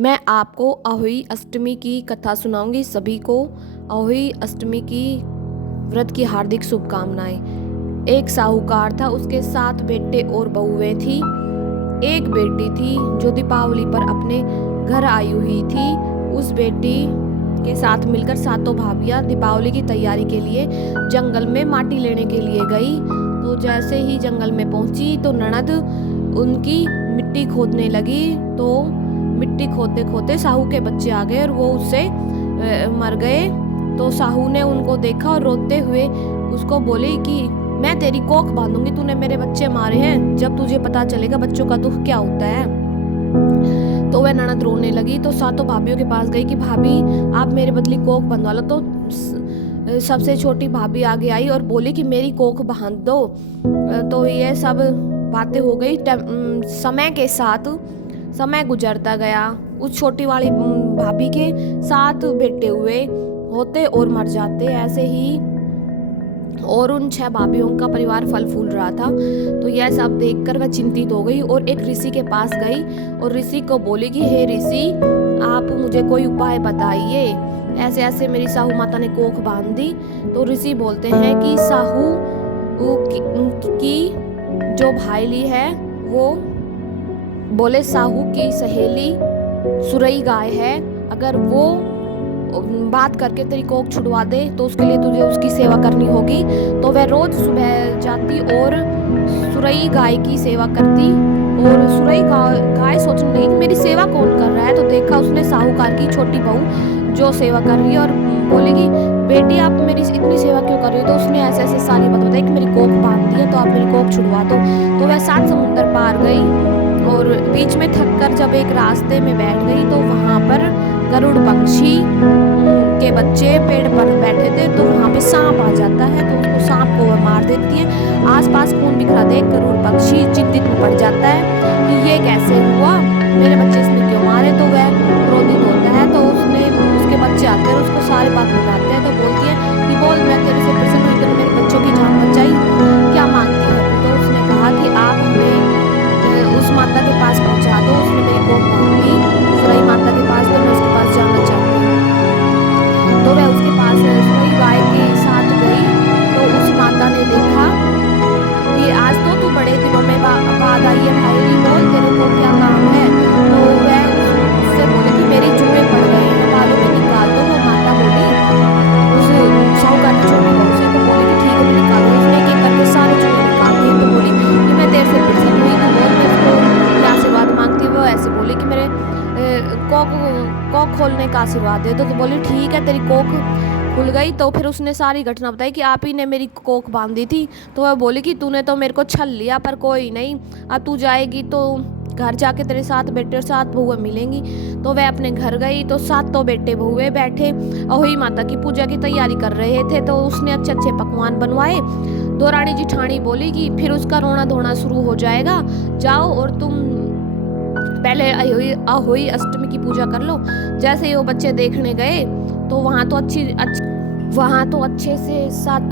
मैं आपको अहोई अष्टमी की कथा सुनाऊंगी। सभी को अहोई अष्टमी की व्रत की हार्दिक शुभकामनाएं। एक साहूकार था, उसके 7 बेटे और बहुएं थी। एक बेटी थी जो दीपावली पर अपने घर आई हुई थी। उस बेटी के साथ मिलकर सातों भाभियां दीपावली की तैयारी के लिए जंगल में माटी लेने के लिए गई। तो जैसे ही जंगल में पहुंची तो ननद उनकी मिट्टी खोदने लगी। तो मिट्टी खोदते खोदते साहू के बच्चे आ गए और वो उससे मर गए। तो साहू ने उनको देखा और रोते हुए उसको बोली कि मैं तेरी कोख बांधूंगी, तूने मेरे बच्चे मारे हैं, जब तुझे पता चलेगा बच्चों का दुख क्या होता है। तो वह ननद रोने लगी। तो सातों भाभियों के पास गई कि भाभी आप मेरे बदली कोख बंधवा लो। तो सबसे छोटी भाभी आगे आई और बोली कि मेरी कोख बांध दो। तो ये सब बातें हो गई। समय के साथ समय गुजरता गया। उस छोटी वाली भाभी के 7 बेटे हुए होते और मर जाते। ऐसे ही और उन 6 भाभियों का परिवार फल फूल रहा था। तो यह सब देखकर वह चिंतित हो गई और एक ऋषि के पास गई और ऋषि को बोली कि हे ऋषि, आप मुझे कोई उपाय बताइए, ऐसे ऐसे मेरी साहू माता ने कोख बांध दी। तो ऋषि बोलते हैं कि साहू की जो भाईली है वो बोले साहू की सहेली सुरई गाय है, अगर वो बात करके तेरी कोख छुड़वा दे तो उसके लिए तुझे उसकी सेवा करनी होगी। तो वह रोज सुबह जाती और सुरई गाय की सेवा करती। और सुरई गाय सोचने लगी कि मेरी सेवा कौन कर रहा है। तो देखा उसने साहूकार की छोटी बहू जो सेवा कर रही है और बोली कि बेटी आप मेरी इतनी सेवा क्यों कर रही हो। तो उसने ऐसे ऐसे सारी बात बताई कि मेरी कोख बांध दी है, तो आप मेरी कोख छुड़वा दो। तो वह 7 समुंदर पार गई और बीच में थक कर जब एक रास्ते में बैठ गई तो वहां पर गरुड़ पक्षी के बच्चे पेड़ पर बैठे थे। तो वहां पे सांप आ जाता है, तो उसको सांप को वह मार देती है। आसपास खून बिखरा देख गरुड़ पक्षी चिंतित में पड़ जाता है कि ये कैसे हुआ, मेरे बच्चे इसने क्यों मारे। तो वह क्रोधित होता है। तो उसके बच्चे आते हैं और उसको सारी बात बताते हैं। तो बोलती है कि बोल, मैं तेरे से प्रसन्न हुई, तूने मेरे बच्चों की जान बचाई, क्या मांगती है। तो उसने कहा कि आप हमें उस माता के पास पहुंचा दो, उसने मेरी कोख बांध दी सुरई माता के पास, तो मैं उसके पास जाना चाहती हूँ। तो वह उसके पास सुरई गाय के साथ गई। तो उस माता ने देखा कि आज तो तू बड़े दिनों में बाद आई है भाई, बोल तेरे को क्या काम है। तो वह उससे बोले कि मेरे जुए पड़ गए हैं, बालों में निकाल दो। वो माता बोली उस साहूकार की छोटी बहू से, तो बोली कि ठीक है मैं निकाल दूँ। उसने एक करके सारे जुए निकाल दिए। तो बोली कि मैं तेरे से प्रसन्न हुई, तो बोल मैं इसको क्या आशीर्वाद मांगती है। वो ऐसे बोली कि मेरे कोख खोलने का आशीर्वाद दे दो। तो बोली ठीक है, तेरी कोख खुल गई। तो फिर उसने सारी घटना बताई कि आप ही ने मेरी कोख बांधी थी। तो वह बोली कि तूने तो मेरे को छल लिया, पर कोई नहीं, अब तू जाएगी तो घर जाके तेरे 7 बेटे और 7 बहुएं मिलेंगी। तो वह अपने घर गई तो 7 बेटे बहुएं बैठे अहोई माता की पूजा की तैयारी कर रहे थे। तो उसने अच्छे अच्छे पकवान बनवाए। दो रानी जिठानी बोली कि फिर उसका रोना धोना शुरू हो जाएगा, जाओ और तुम पहले अहोई अष्टमी की पूजा कर लो। जैसे ही वो बच्चे देखने गए तो वहाँ तो अच्छे से 7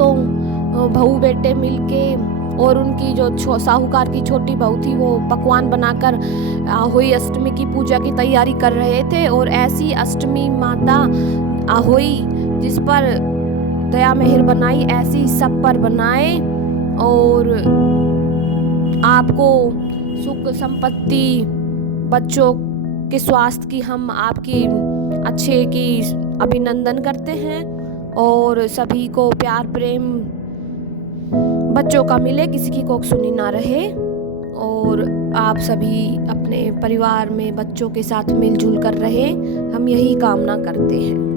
बहू बेटे मिलके और उनकी जो साहूकार की छोटी बहू थी वो पकवान बनाकर अहोई अष्टमी की पूजा की तैयारी कर रहे थे। और ऐसी अष्टमी माता अहोई जिस पर दया मेहर बनाई, ऐसी सब पर बनाए और आपको सुख संपत्ति बच्चों के स्वास्थ्य की हम आपकी अच्छे की अभिनंदन करते हैं। और सभी को प्यार प्रेम बच्चों का मिले, किसी की कोख सुनी ना रहे। और आप सभी अपने परिवार में बच्चों के साथ मिलजुल कर रहे, हम यही कामना करते हैं।